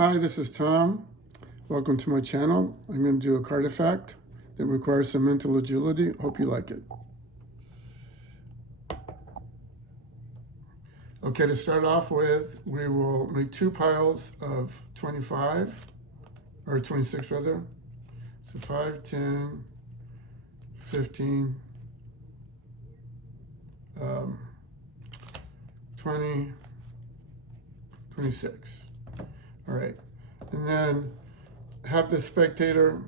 Hi, this is Tom. Welcome to my channel. I'm going to do a card effect that requires some mental agility. Hope you like it. Okay, to start off with, we will make two piles of 25, or 26 rather. So 5, 10, 15, 20, 26. All right, and then have the spectator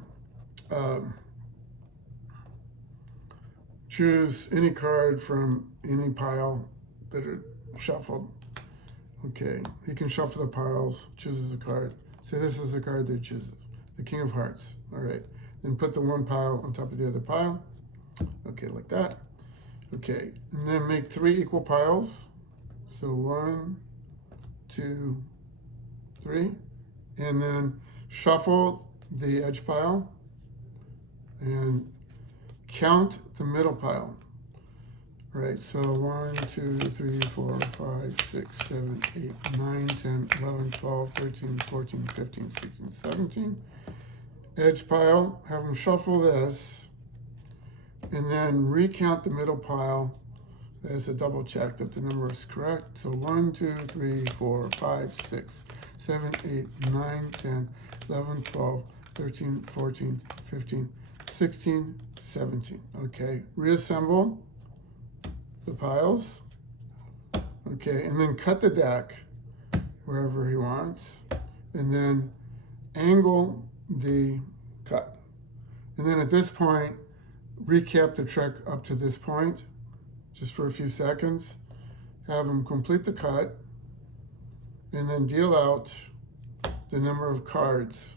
choose any card from any pile that are shuffled. Okay, he can shuffle the piles, chooses a card. Say this is the card that he chooses, the King of Hearts. All right, then put the one pile on top of the other pile. Okay, like that. Okay, and then make 3 equal piles. So 1, 2, 3, and then shuffle the edge pile and count the middle pile. All right, so 1, 2, 3, 4, 5, 6, 7, 8, 9, 10, 11, 12, 13, 14, 15, 16, 17. Edge pile, have them shuffle this, and then recount the middle pile as a double check that the number is correct. So 1, 2, 3, 4, 5, 6, 7, 8, 9, 10, 11, 12, 13, 14, 15, 16, 17. Okay, reassemble the piles. Okay, and then cut the deck wherever he wants, and then angle the cut. And then at this point, recap the trick up to this point, just for a few seconds. Have him complete the cut, and then deal out the number of cards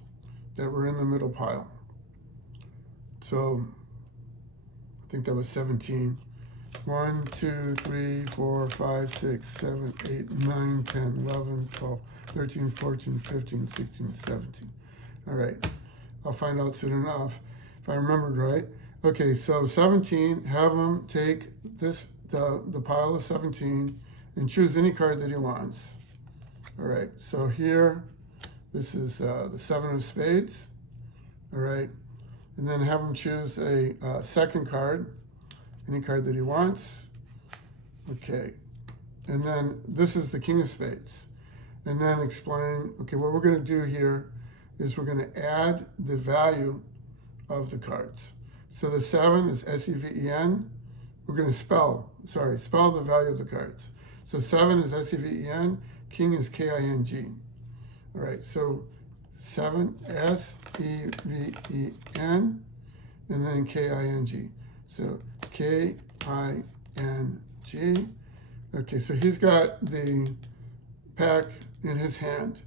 that were in the middle pile. So I think that was 17. 1, 2, 3, 4, 5, 6, 7, 8, 9, 10, 11, 12, 13, 14, 15, 16, 17. All right, I'll find out soon enough if I remembered right. Okay, so 17, have him take this, the pile of 17 and choose any card that he wants. All right, so here, this is the 7 of spades. All right, and then have him choose a second card, any card that he wants. Okay, and then this is the King of Spades. And then explain, okay, what we're going to do here is we're going to add the value of the cards. So the 7 is S-E-V-E-N. We're going to spell the value of the cards. So 7 is S-E-V-E-N, King is K-I-N-G. All right, so 7, S-E-V-E-N, and then K-I-N-G. So K-I-N-G. Okay, so he's got the pack in his hand.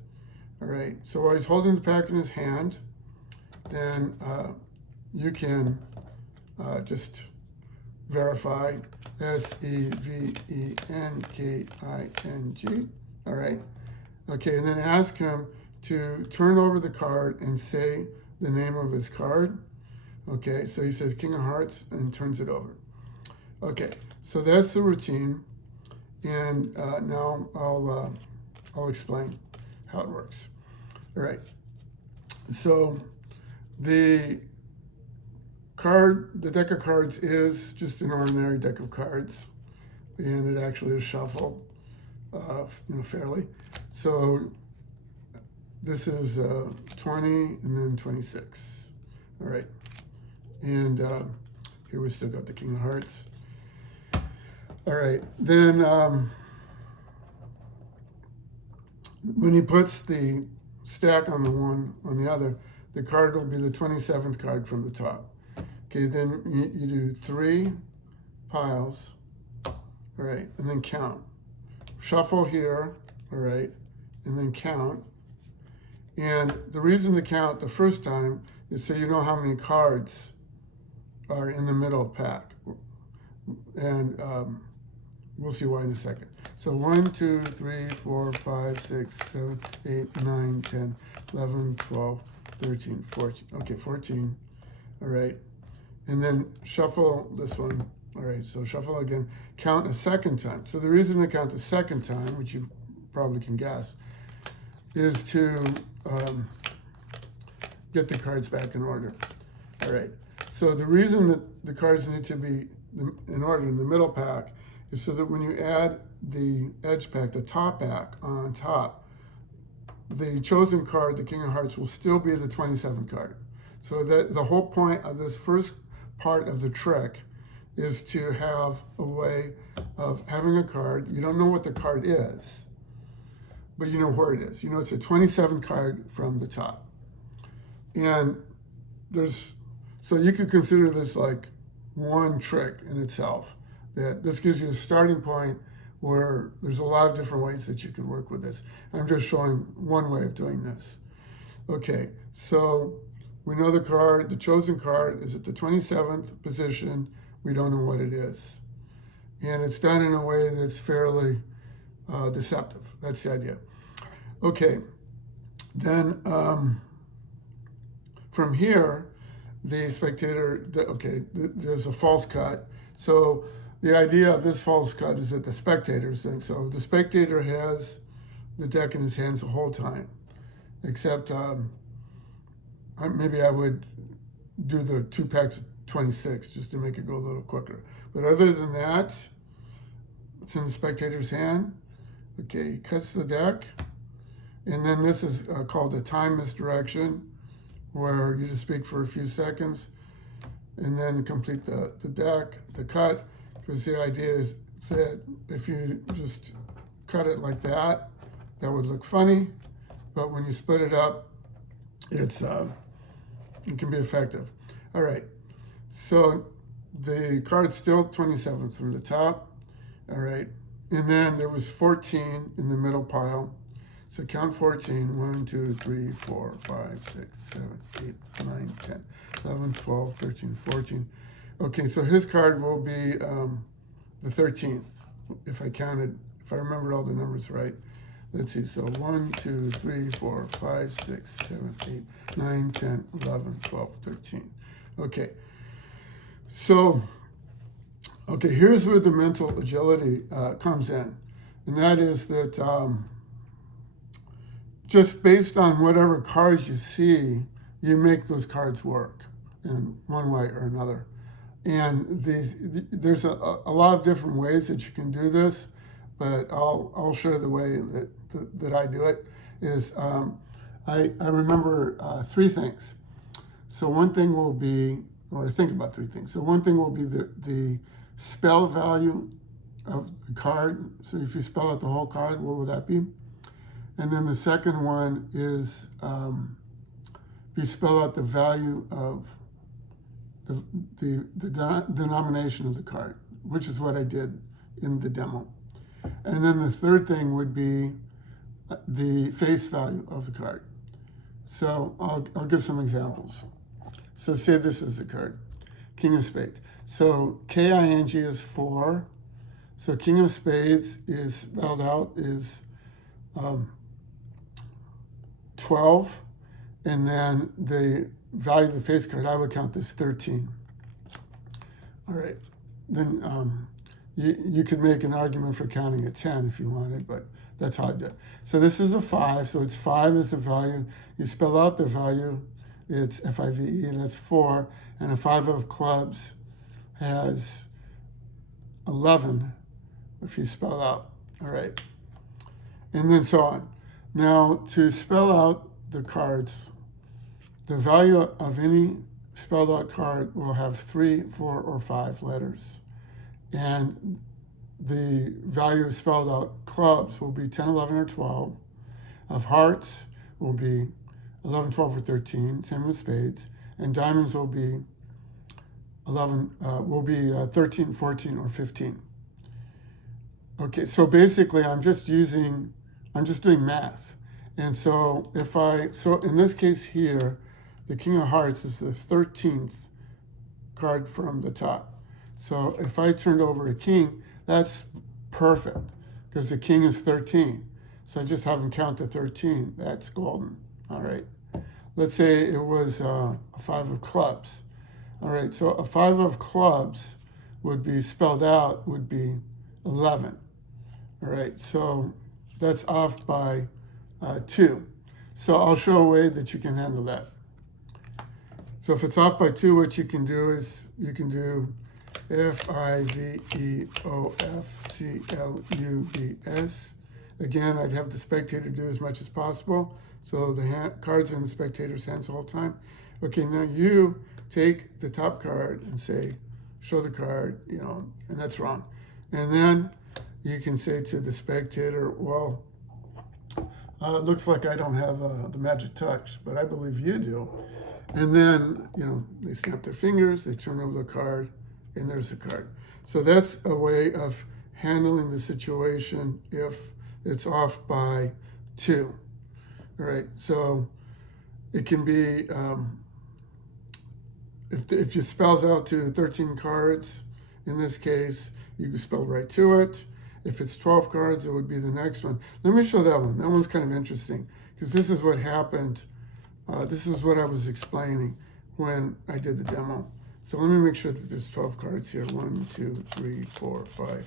All right, so while he's holding the pack in his hand, then you can just verify S-E-V-E-N-K-I-N-G. All right, okay, and then ask him to turn over the card and say the name of his card. Okay, so he says King of Hearts and turns it over. Okay, so that's the routine, and now I'll explain how it works. All right, so the deck of cards is just an ordinary deck of cards, and it actually is shuffled, fairly. So this is 20 and then 26. All right, and here we still got the King of Hearts. All right, then when he puts the stack on the one on the other, the card will be the 27th card from the top. Okay, then you do 3 piles, all right, and then count. Shuffle here, all right, and then count. And the reason to count the first time is so you know how many cards are in the middle pack. And we'll see why in a second. So 1, 2, 3, 4, 5, 6, 7, 8, 9, 10, 11, 12, 13, 14. Okay, 14. All right. And then shuffle this one. All right, so shuffle again. Count a second time. So the reason to count the second time, which you probably can guess, is to get the cards back in order. All right. So the reason that the cards need to be in order in the middle pack is so that when you add the edge pack, the top pack on top, the chosen card, the King of Hearts, will still be the 27th card. So the whole point of this first part of the trick is to have a way of having a card. You don't know what the card is, but you know where it is. You know it's a 27 card from the top. And so you could consider this like one trick in itself, that this gives you a starting point where there's a lot of different ways that you could work with this. I'm just showing one way of doing this. Okay, so we know the chosen card is at the 27th position. We don't know what it is. And it's done in a way that's fairly deceptive. That's the idea. Okay, then from here, the spectator, there's a false cut. So the idea of this false cut is that the spectators think. So the spectator has the deck in his hands the whole time, except maybe I would do the 2 packs of 26 just to make it go a little quicker. But other than that, it's in the spectator's hand. Okay, he cuts the deck. And then this is called a time misdirection, where you just speak for a few seconds and then complete the deck, the cut, because the idea is that if you just cut it like that, that would look funny, but when you split it up, it can be effective. All right, so the card's still 27th from the top. All right, and then there was 14 in the middle pile. So count 14, 1, 2, 3, 4, 5, 6, 7, 8, 9, 10, 11, 12, 13, 14. Okay, so his card will be the 13th, if I remember all the numbers right. Let's see, so 1, 2, 3, 4, 5, 6, 7, 8, 9, 10, 11, 12, 13. Okay, so, here's where the mental agility comes in. And that is that just based on whatever cards you see, you make those cards work in one way or another. And there's a lot of different ways that you can do this, but I'll share the way that I do it. Is I remember 3 things. So one thing will be, or I think about 3 things. So one thing will be the spell value of the card. So if you spell out the whole card, what would that be? And then the second one is if you spell out the value of the denomination of the card, which is what I did in the demo. And then the third thing would be the face value of the card. So I'll give some examples. So say this is the card, King of Spades. So King is 4. So King of Spades is spelled out is 12, and then the value of the face card, I would count this 13. All right, then you could make an argument for counting at 10 if you wanted, but that's how I do it. So this is a 5, so it's 5 is the value. You spell out the value, it's F-I-V-E, that's 4, and a 5 of clubs has 11 if you spell out, all right, and then so on. Now, to spell out the cards, the value of any spelled out card will have 3, 4, or 5 letters. And the value of spelled out clubs will be 10, 11, or 12. Of hearts will be 11, 12, or 13, same with spades. And diamonds will be 13, 14, or 15. Okay, so basically I'm just doing math. And so in this case here, the King of Hearts is the 13th card from the top. So if I turned over a king, that's perfect because the king is 13. So I just have him count to 13. That's golden. All right. Let's say it was a 5 of clubs. All right. So a 5 of clubs would be spelled out would be 11. All right. So that's off by 2. So I'll show a way that you can handle that. So if it's off by 2, what you can do is you can do FIVEOFCLUBS. Again, I'd have the spectator do as much as possible, so the cards are in the spectator's hands the whole time. Okay, now you take the top card and say, show the card, and that's wrong. And then you can say to the spectator, well, it looks like I don't have the magic touch, but I believe you do. And then, they snap their fingers, they turn over the card, and there's the card. So that's a way of handling the situation if it's off by 2. All right, so it can be, if you spells out to 13 cards, in this case, you can spell right to it. If it's 12 cards, it would be the next one. Let me show that one. That one's kind of interesting because this is what happened. This is what I was explaining when I did the demo. So let me make sure that there's 12 cards here. 1, 2, 3, 4, 5,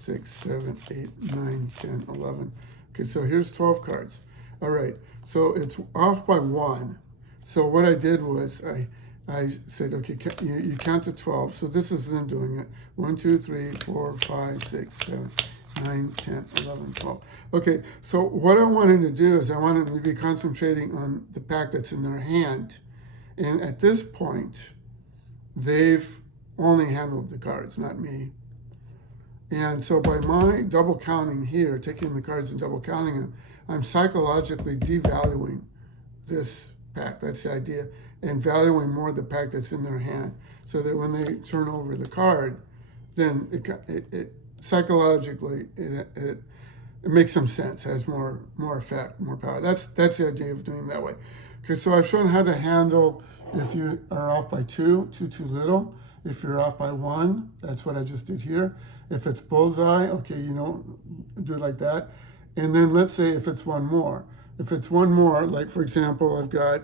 6, 7, 8, 9, 10, 11. Okay, so here's 12 cards. All right, so it's off by 1. So what I did was I said, okay, you count to 12. So this is them doing it. 1, 2, 3, 4, 5, 6, 7, 9, 10, 11, 12. Okay, so what I wanted to do is I wanted to be concentrating on the pack that's in their hand. And at this point, they've only handled the cards, not me. And so by my double counting here, taking the cards and double counting them, I'm psychologically devaluing this pack. That's the idea. And valuing more the pack that's in their hand. So that when they turn over the card, then it psychologically, it makes some sense, has more effect, more power. That's the idea of doing it that way. Okay, so I've shown how to handle if you are off by 2, too little. If you're off by 1, that's what I just did here. If it's bullseye, okay, do it like that. And then let's say if it's one more. If it's one more, like for example, I've got,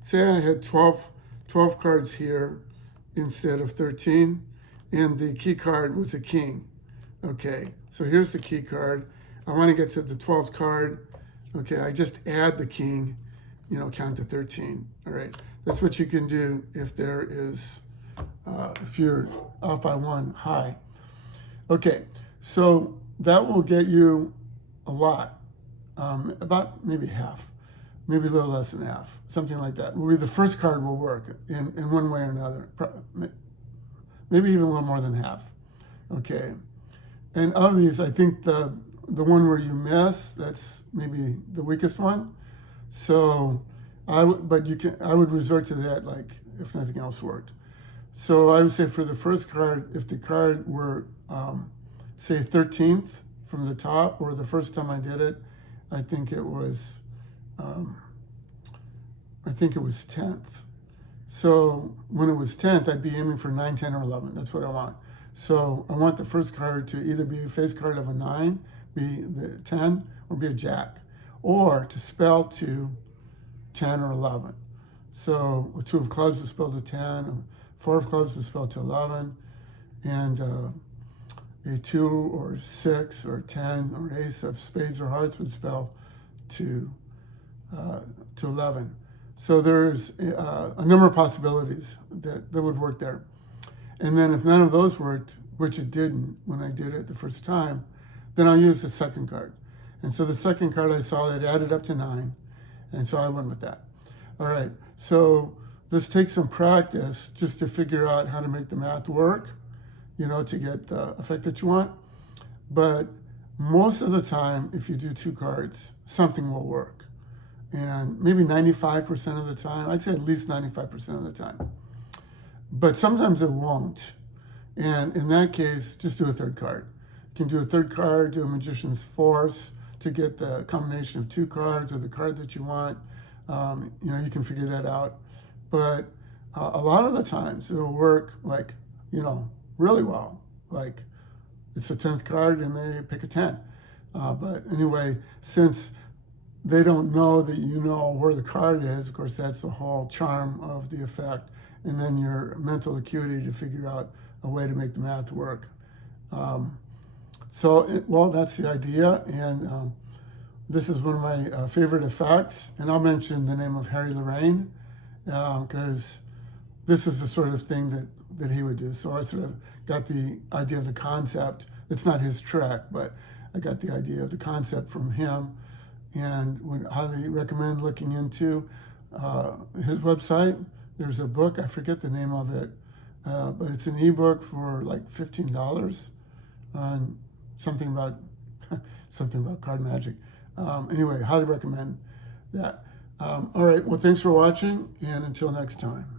say I had 12 cards here instead of 13, and the key card was a king. Okay, so here's the key card. I want to get to the 12th card. Okay, I just add the king, count to 13. All right, that's what you can do if there is, if you're off by 1 high. Okay, so that will get you a lot, about maybe half, maybe a little less than half, something like that. Where the first card will work in one way or another, maybe even a little more than half. Okay, and of these, I think the one where you miss, that's maybe the weakest one. So I would resort to that, like if nothing else worked. So I would say for the first card, if the card were say 13th from the top, or the first time I did it, I think it was 10th. So when it was 10th, I'd be aiming for 9, 10, or 11. That's what I want. So I want the first card to either be a face card of a 9, be the 10, or be a jack, or to spell to 10 or 11. So a 2 of clubs would spell to 10, 4 of clubs would spell to 11, and a 2 or 6 or 10 or ace of spades or hearts would spell to 11. So there's a number of possibilities that would work there. And then if none of those worked, which it didn't when I did it the first time, then I'll use the second card. And so the second card I saw, it added up to 9, and so I went with that. All right, so let's take some practice just to figure out how to make the math work, to get the effect that you want. But most of the time, if you do 2 cards, something will work. And maybe 95% of the time, I'd say at least 95% of the time. But sometimes it won't. And in that case, just do a third card. You can do a third card, do a Magician's Force to get the combination of 2 cards or the card that you want. You can figure that out. But a lot of the times it'll work really well. Like it's the 10th card and they pick a 10. But anyway, since they don't know that you know where the card is, of course, that's the whole charm of the effect. And then your mental acuity to figure out a way to make the math work. That's the idea. And This is one of my favorite effects, and I'll mention the name of Harry Lorayne because this is the sort of thing that he would do. So I sort of got the idea of the concept. It's not his trick, but I got the idea of the concept from him, and would highly recommend looking into his website. There's a book, I forget the name of it, but it's an ebook for like $15 on something about something about card magic. Anyway, highly recommend that. All right, well, thanks for watching, and until next time.